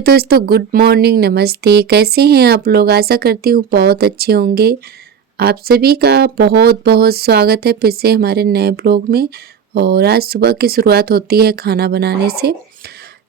Hello दोस्तों, good morning, नमस्ते। कैसे हैं आप लोग? आशा करती हूँ बहुत अच्छे होंगे। आप सभी का बहुत बहुत स्वागत है फिर से हमारे नए ब्लॉग में। और आज सुबह की शुरुआत होती है खाना बनाने से।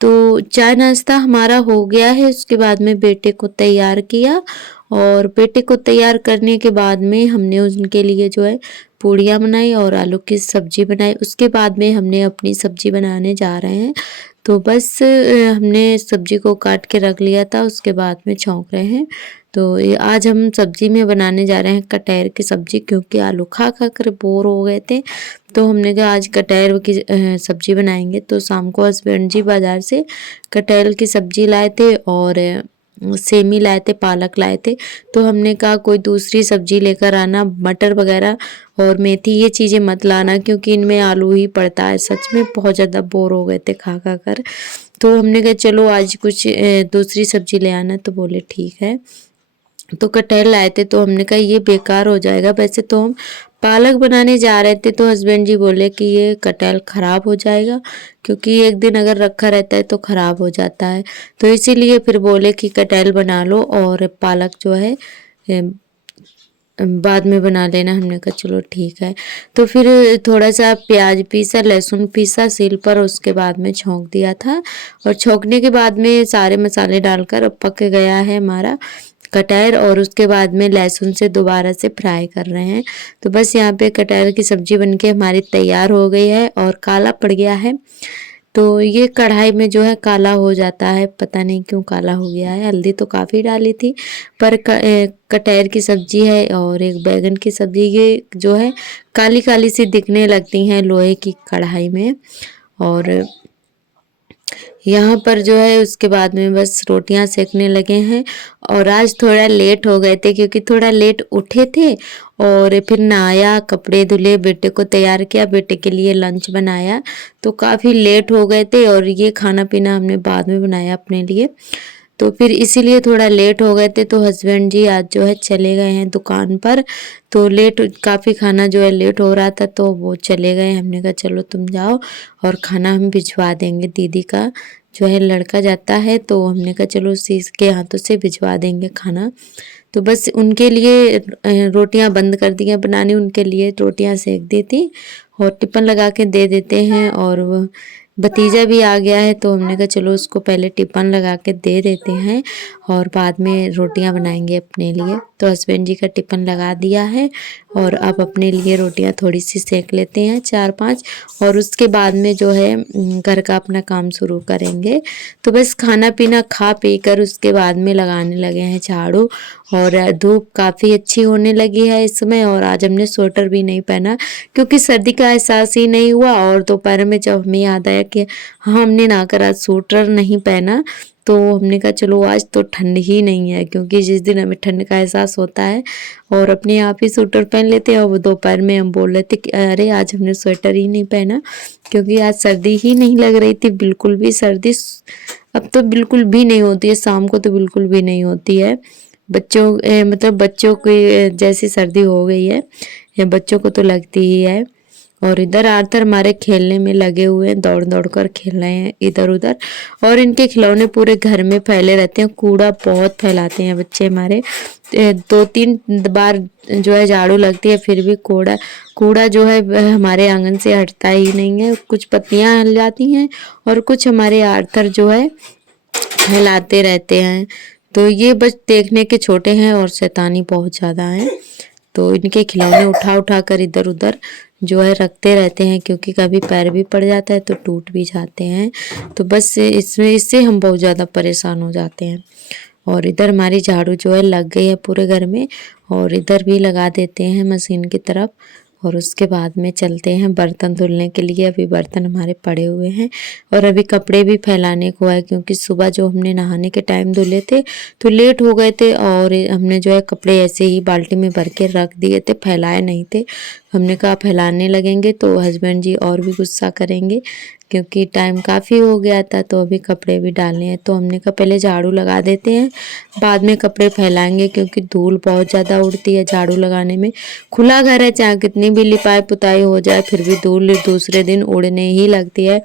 तो चाय नाश्ता हमारा हो गया है। उसके बाद में बेटे को तैयार किया और बेटे को तैयार करने के बाद में हमने उनके लिए जो है पूड़ियाँ बनाई और आलू की सब्जी बनाई। उसके बाद में हमने अपनी सब्जी बनाने जा रहे हैं। तो बस हमने सब्जी को काट के रख लिया था, उसके बाद में छौंक रहे हैं। तो आज हम सब्जी में बनाने जा रहे हैं कटहल की सब्जी, क्योंकि आलू खा खा कर बोर हो गए थे। तो हमने कहा आज कटहल की सब्जी बनाएंगे। तो शाम को हस्बैंड जी बाज़ार से कटहल की सब्जी लाए थे और सेमी लाए थे, पालक लाए थे। तो हमने कहा कोई दूसरी सब्जी लेकर आना, मटर वगैरह और मेथी ये चीज़ें मत लाना, क्योंकि इनमें आलू ही पड़ता है। सच में बहुत ज़्यादा बोर हो गए थे खा खा कर। तो हमने कहा चलो आज कुछ दूसरी सब्जी ले आना। तो बोले ठीक है। तो कटहल लाए थे तो हमने कहा ये बेकार हो जाएगा। वैसे तो हम पालक बनाने जा रहे थे, तो हस्बैंड जी बोले कि ये कटहल ख़राब हो जाएगा, क्योंकि एक दिन अगर रखा रहता है तो ख़राब हो जाता है। तो इसीलिए फिर बोले कि कटहल बना लो और पालक जो है बाद में बना लेना। हमने कहा चलो ठीक है। तो फिर थोड़ा सा प्याज पीसा, लहसुन पीसा सील पर, उसके बाद में छौंक दिया था। और छौंकने के बाद में सारे मसाले डालकर अब पक गया है हमारा कटहल। और उसके बाद में लहसुन से दोबारा से फ्राई कर रहे हैं। तो बस यहाँ पे कटहल की सब्जी बनके हमारी तैयार हो गई है और काला पड़ गया है। तो ये कढ़ाई में जो है काला हो जाता है, पता नहीं क्यों काला हो गया है। हल्दी तो काफ़ी डाली थी, पर कटहल की सब्जी है और एक बैगन की सब्जी, ये जो है काली काली सी दिखने लगती हैं लोहे की कढ़ाई में। और यहाँ पर जो है उसके बाद में बस रोटियां सेकने लगे हैं। और आज थोड़ा लेट हो गए थे, क्योंकि थोड़ा लेट उठे थे और फिर नहाया, कपड़े धुले, बेटे को तैयार किया, बेटे के लिए लंच बनाया। तो काफ़ी लेट हो गए थे और ये खाना पीना हमने बाद में बनाया अपने लिए। तो फिर इसीलिए थोड़ा लेट हो गए थे। तो हस्बैंड जी आज जो है चले गए हैं दुकान पर। तो लेट काफ़ी खाना जो है लेट हो रहा था, तो वो चले गए। हमने कहा चलो तुम जाओ और खाना हम भिजवा देंगे। दीदी का जो है लड़का जाता है, तो हमने कहा चलो उसी के हाथों से भिजवा देंगे खाना। तो बस उनके लिए रोटियां बंद कर दी हैं बनानी, उनके लिए रोटियां सेक दी थी और टिफ़िन लगा के दे देते हैं। और वो भतीजा भी आ गया है, तो हमने कहा चलो उसको पहले टिफ़िन लगा के दे देते हैं और बाद में रोटियां बनाएंगे अपने लिए। तो हस्बैंड जी का टिफ़िन लगा दिया है और अब अपने लिए रोटियां थोड़ी सी सेक लेते हैं 4-5, और उसके बाद में जो है घर का अपना काम शुरू करेंगे। तो बस खाना पीना खा पी कर उसके बाद में लगाने लगे हैं झाड़ू। और धूप काफ़ी अच्छी होने लगी है इस समय। और आज हमने स्वेटर भी नहीं पहना, क्योंकि सर्दी का एहसास ही नहीं हुआ। और दोपहर में जब हमें याद आया कि हाँ हमने नहाकर आज स्वेटर नहीं पहना, तो हमने कहा चलो आज तो ठंड ही नहीं है, क्योंकि जिस दिन हमें ठंड का एहसास होता है और अपने आप ही स्वेटर पहन लेते हैं। और वो दोपहर में हम बोल रहे थे कि अरे आज हमने स्वेटर ही नहीं पहना, क्योंकि आज सर्दी ही नहीं लग रही थी बिल्कुल भी। सर्दी अब तो बिल्कुल भी नहीं होती है, शाम को तो बिल्कुल भी नहीं होती है। मतलब बच्चों की जैसी सर्दी हो गई है, या बच्चों को तो लगती ही है। और इधर आर्थर हमारे खेलने में लगे हुए हैं, दौड़ दौड़ कर खेल रहे हैं इधर उधर। और इनके खिलौने पूरे घर में फैले रहते हैं, कूड़ा बहुत फैलाते हैं बच्चे हमारे। 2-3 बार जो है झाड़ू लगती है, फिर भी कूड़ा जो है हमारे आंगन से हटता ही नहीं है। कुछ पत्तियां हिल जाती हैं और कुछ हमारे आर्थर जो है फैलाते रहते हैं। तो ये बस देखने के छोटे हैं और शैतानी बहुत ज़्यादा है। तो इनके खिलौने उठा उठा कर इधर उधर जो है रखते रहते हैं, क्योंकि कभी पैर भी पड़ जाता है तो टूट भी जाते हैं। तो बस इससे हम बहुत ज़्यादा परेशान हो जाते हैं। और इधर हमारी झाड़ू जो है लग गई है पूरे घर में, और इधर भी लगा देते हैं मशीन की तरफ। और उसके बाद में चलते हैं बर्तन धुलने के लिए। अभी बर्तन हमारे पड़े हुए हैं और अभी कपड़े भी फैलाने को है, क्योंकि सुबह जो हमने नहाने के टाइम धुले थे तो लेट हो गए थे। और हमने जो है कपड़े ऐसे ही बाल्टी में भर के रख दिए थे, फैलाए नहीं थे। हमने कहा फैलाने लगेंगे तो हस्बैंड जी और भी गुस्सा करेंगे, क्योंकि टाइम काफ़ी हो गया था। तो अभी कपड़े भी डालने हैं, तो हमने कहा पहले झाड़ू लगा देते हैं, बाद में कपड़े फैलाएंगे, क्योंकि धूल बहुत ज़्यादा उड़ती है झाड़ू लगाने में। खुला घर है, चाहे कितनी भी लिपाई पुताई हो जाए, फिर भी धूल दूसरे दिन उड़ने ही लगती है।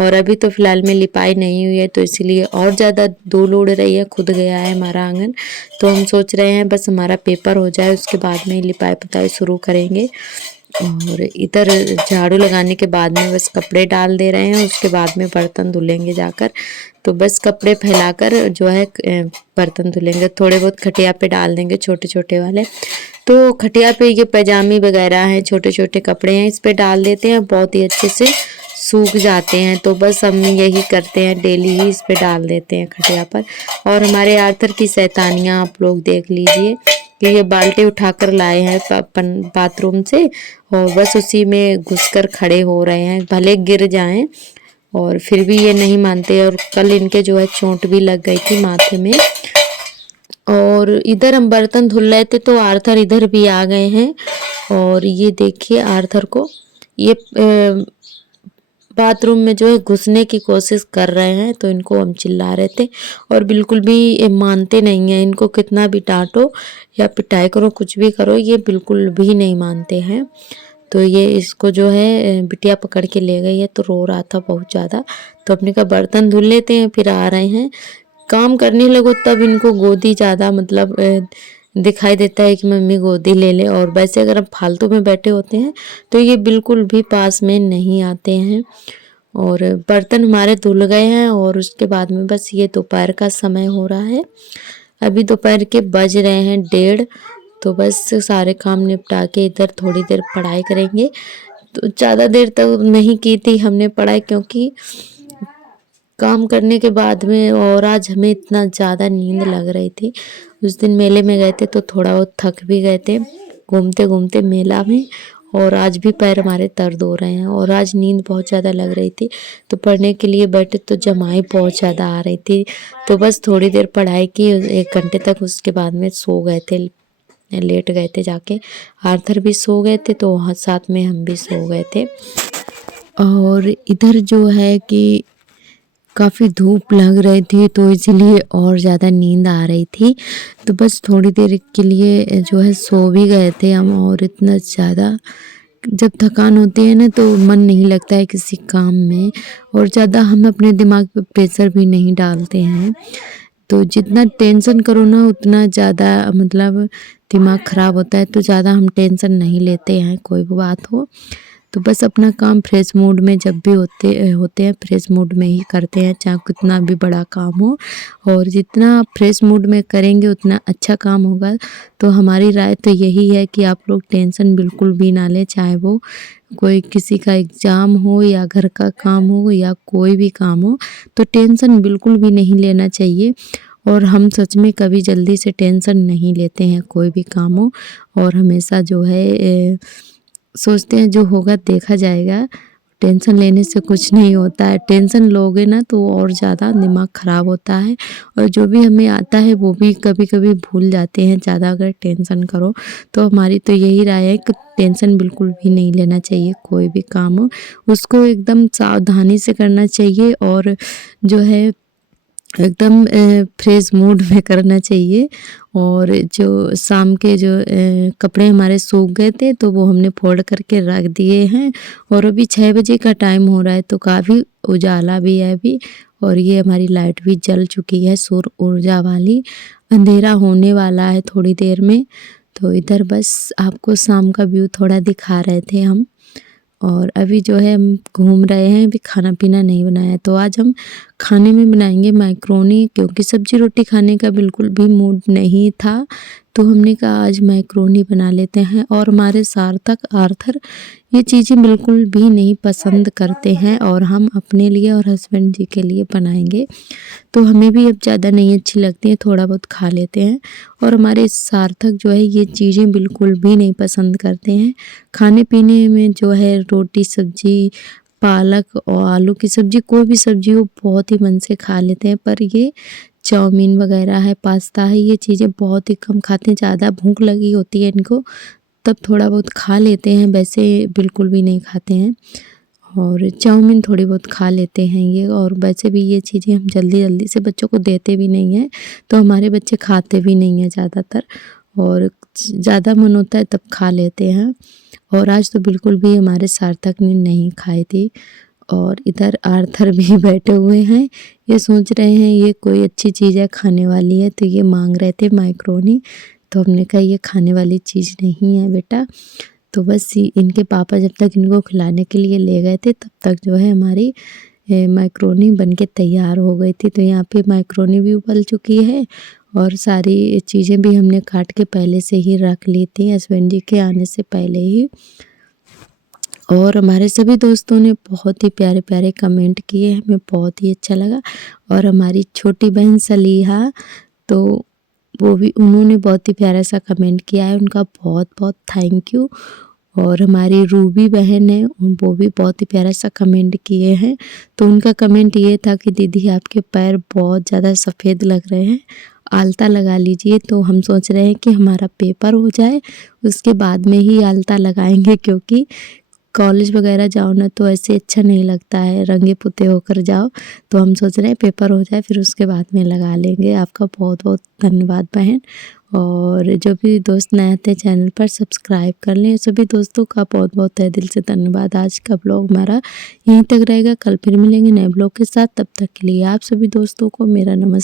और अभी तो फ़िलहाल में लिपाई नहीं हुई है, तो इसीलिए और ज़्यादा धूल उड़ रही है, खुद गया है हमारा आंगन। तो हम सोच रहे हैं बस हमारा पेपर हो जाए उसके बाद में लिपाई पुताई शुरू करेंगे। और इधर झाड़ू लगाने के बाद में बस कपड़े डाल दे रहे हैं, उसके बाद में बर्तन धुलेंगे जाकर। तो बस कपड़े फैलाकर जो है बर्तन धुलेंगे, थोड़े बहुत खटिया पे डाल देंगे छोटे छोटे वाले। तो खटिया पे ये पैजामी वगैरह हैं, छोटे छोटे कपड़े हैं, इस पे डाल देते हैं, बहुत ही अच्छे से सूख जाते हैं। तो बस हम यही करते हैं, डेली ही इस पे डाल देते हैं खटिया पर। और हमारे आर्थर की शैतानियाँ आप लोग देख लीजिए कि ये बाल्टी उठाकर लाए हैं बाथरूम से और बस उसी में घुसकर खड़े हो रहे हैं, भले गिर जाएं और फिर भी ये नहीं मानते। और कल इनके जो है चोट भी लग गई थी माथे में। और इधर हम बर्तन धुल रहे थे तो आर्थर इधर भी आ गए हैं और ये देखिए आर्थर को ये बाथरूम में जो है घुसने की कोशिश कर रहे हैं। तो इनको हम चिल्ला रहे थे और बिल्कुल भी मानते नहीं हैं। इनको कितना भी डांटो या पिटाई करो, कुछ भी करो, ये बिल्कुल भी नहीं मानते हैं। तो ये इसको जो है बिटिया पकड़ के ले गई है, तो रो रहा था बहुत ज़्यादा। तो अपने का बर्तन धुल लेते हैं, फिर आ रहे हैं काम करने लगो तब इनको गोदी ज़्यादा मतलब दिखाई देता है कि मम्मी गोदी ले ले। और वैसे अगर हम फालतू में बैठे होते हैं तो ये बिल्कुल भी पास में नहीं आते हैं। और बर्तन हमारे धुल गए हैं और उसके बाद में बस ये दोपहर का समय हो रहा है। अभी दोपहर के बज रहे हैं 1:30। तो बस सारे काम निपटा के इधर थोड़ी देर पढ़ाई करेंगे। तो ज़्यादा देर तक नहीं की थी हमने पढ़ाई, क्योंकि काम करने के बाद में और आज हमें इतना ज़्यादा नींद लग रही थी। उस दिन मेले में गए थे तो थोड़ा बहुत थक भी गए थे घूमते घूमते मेला में। और आज भी पैर हमारे दर्द हो रहे हैं और आज नींद बहुत ज़्यादा लग रही थी। तो पढ़ने के लिए बैठे तो जमाई बहुत ज़्यादा आ रही थी। तो बस थोड़ी देर पढ़ाई की 1 घंटे तक, उसके बाद में सो गए थे, लेट गए थे जाके। आर्थर भी सो गए थे तो वहाँ साथ में हम भी सो गए थे। और इधर जो है कि काफ़ी धूप लग रही थी तो इसलिए और ज़्यादा नींद आ रही थी। तो बस थोड़ी देर के लिए जो है सो भी गए थे हम। और इतना ज़्यादा जब थकान होती है ना तो मन नहीं लगता है किसी काम में, और ज़्यादा हम अपने दिमाग पे प्रेशर भी नहीं डालते हैं। तो जितना टेंशन करो ना उतना ज़्यादा मतलब दिमाग ख़राब होता है। तो ज़्यादा हम टेंशन नहीं लेते हैं, कोई भी बात हो। तो बस अपना काम फ्रेश मूड में जब भी होते हैं फ्रेश मूड में ही करते हैं, चाहे कितना भी बड़ा काम हो। और जितना आप फ्रेश मूड में करेंगे उतना अच्छा काम होगा। तो हमारी राय तो यही है कि आप लोग टेंशन बिल्कुल भी ना लें, चाहे वो कोई किसी का एग्ज़ाम हो या घर का काम हो या कोई भी काम हो। तो टेंशन बिल्कुल भी नहीं लेना चाहिए। और हम सच में कभी जल्दी से टेंशन नहीं लेते हैं कोई भी काम हो। और हमेशा जो है सोचते हैं जो होगा देखा जाएगा, टेंशन लेने से कुछ नहीं होता है। टेंशन लोगे ना तो और ज़्यादा दिमाग ख़राब होता है और जो भी हमें आता है वो भी कभी-कभी भूल जाते हैं ज़्यादा अगर टेंशन करो। तो हमारी तो यही राय है कि टेंशन बिल्कुल भी नहीं लेना चाहिए, कोई भी काम हो उसको एकदम सावधानी से करना चाहिए और जो है एकदम फ्रेश मूड में करना चाहिए। और जो शाम के जो कपड़े हमारे सूख गए थे तो वो हमने फोल्ड करके रख दिए हैं। और अभी 6 बजे का टाइम हो रहा है तो काफ़ी उजाला भी है अभी। और ये हमारी लाइट भी जल चुकी है सौर ऊर्जा वाली, अंधेरा होने वाला है थोड़ी देर में। तो इधर बस आपको शाम का व्यू थोड़ा दिखा रहे थे हम। और अभी जो है हम घूम रहे हैं, अभी खाना पीना नहीं बनाया। तो आज हम खाने में बनाएंगे मैक्रोनी, क्योंकि सब्जी रोटी खाने का बिल्कुल भी मूड नहीं था। तो हमने कहा आज मैक्रोनी बना लेते हैं। और हमारे सार्थक आर्थर ये चीज़ें बिल्कुल भी नहीं पसंद करते हैं और हम अपने लिए और हस्बैंड जी के लिए बनाएंगे। तो हमें भी अब ज़्यादा नहीं अच्छी लगती हैं, थोड़ा बहुत खा लेते हैं। और हमारे सार्थक जो है ये चीज़ें बिल्कुल भी नहीं पसंद करते हैं। खाने पीने में जो है रोटी सब्जी, पालक और आलू की सब्ज़ी, कोई भी सब्ज़ी वो बहुत ही मन से खा लेते हैं। पर ये चाउमीन वगैरह है, पास्ता है, ये चीज़ें बहुत ही कम खाते हैं। ज़्यादा भूख लगी होती है इनको तब थोड़ा बहुत खा लेते हैं, वैसे बिल्कुल भी नहीं खाते हैं। और चाउमीन थोड़ी बहुत खा लेते हैं ये। और वैसे भी ये चीज़ें हम जल्दी जल्दी से बच्चों को देते भी नहीं हैं, तो हमारे बच्चे खाते भी नहीं हैं ज़्यादातर। और ज़्यादा मन होता है तब खा लेते हैं। और आज तो बिल्कुल भी हमारे सार्थक ने नहीं खाई थी। और इधर आर्थर भी बैठे हुए हैं। ये सोच रहे हैं ये कोई अच्छी चीज़ है, खाने वाली है, तो ये मांग रहे थे मैक्रोनी। तो हमने कहा ये खाने वाली चीज़ नहीं है बेटा। तो बस इनके पापा जब तक इनको खिलाने के लिए ले गए थे तब तक जो है हमारी मैक्रोनी बनके तैयार हो गई थी। तो यहाँ पे मैक्रोनी भी उबल चुकी है और सारी चीज़ें भी हमने काट के पहले से ही रख ली थी हस्बैंड जी के आने से पहले ही। और हमारे सभी दोस्तों ने बहुत ही प्यारे प्यारे कमेंट किए, हमें बहुत ही अच्छा लगा। और हमारी छोटी बहन सलीहा, तो उन्होंने बहुत ही प्यारा सा कमेंट किया है, उनका बहुत बहुत थैंक यू। और हमारी रूबी बहन है, वो भी बहुत ही प्यारा सा कमेंट किए हैं। तो उनका कमेंट ये था कि दीदी आपके पैर बहुत ज़्यादा सफ़ेद लग रहे हैं, आलता लगा लीजिए। तो हम सोच रहे हैं कि हमारा पेपर हो जाए उसके बाद में ही आलता लगाएंगे, क्योंकि कॉलेज वगैरह जाओ ना तो ऐसे अच्छा नहीं लगता है, रंगे पुते होकर जाओ। तो हम सोच रहे हैं पेपर हो जाए फिर उसके बाद में लगा लेंगे। आपका बहुत बहुत धन्यवाद बहन। और जो भी दोस्त नए आते हैं चैनल पर सब्सक्राइब कर लें। सभी दोस्तों का बहुत बहुत तहे दिल से धन्यवाद। आज का ब्लॉग हमारा यहीं तक रहेगा, कल फिर मिलेंगे नए ब्लॉग के साथ। तब तक के लिए आप सभी दोस्तों को मेरा नमस्कार।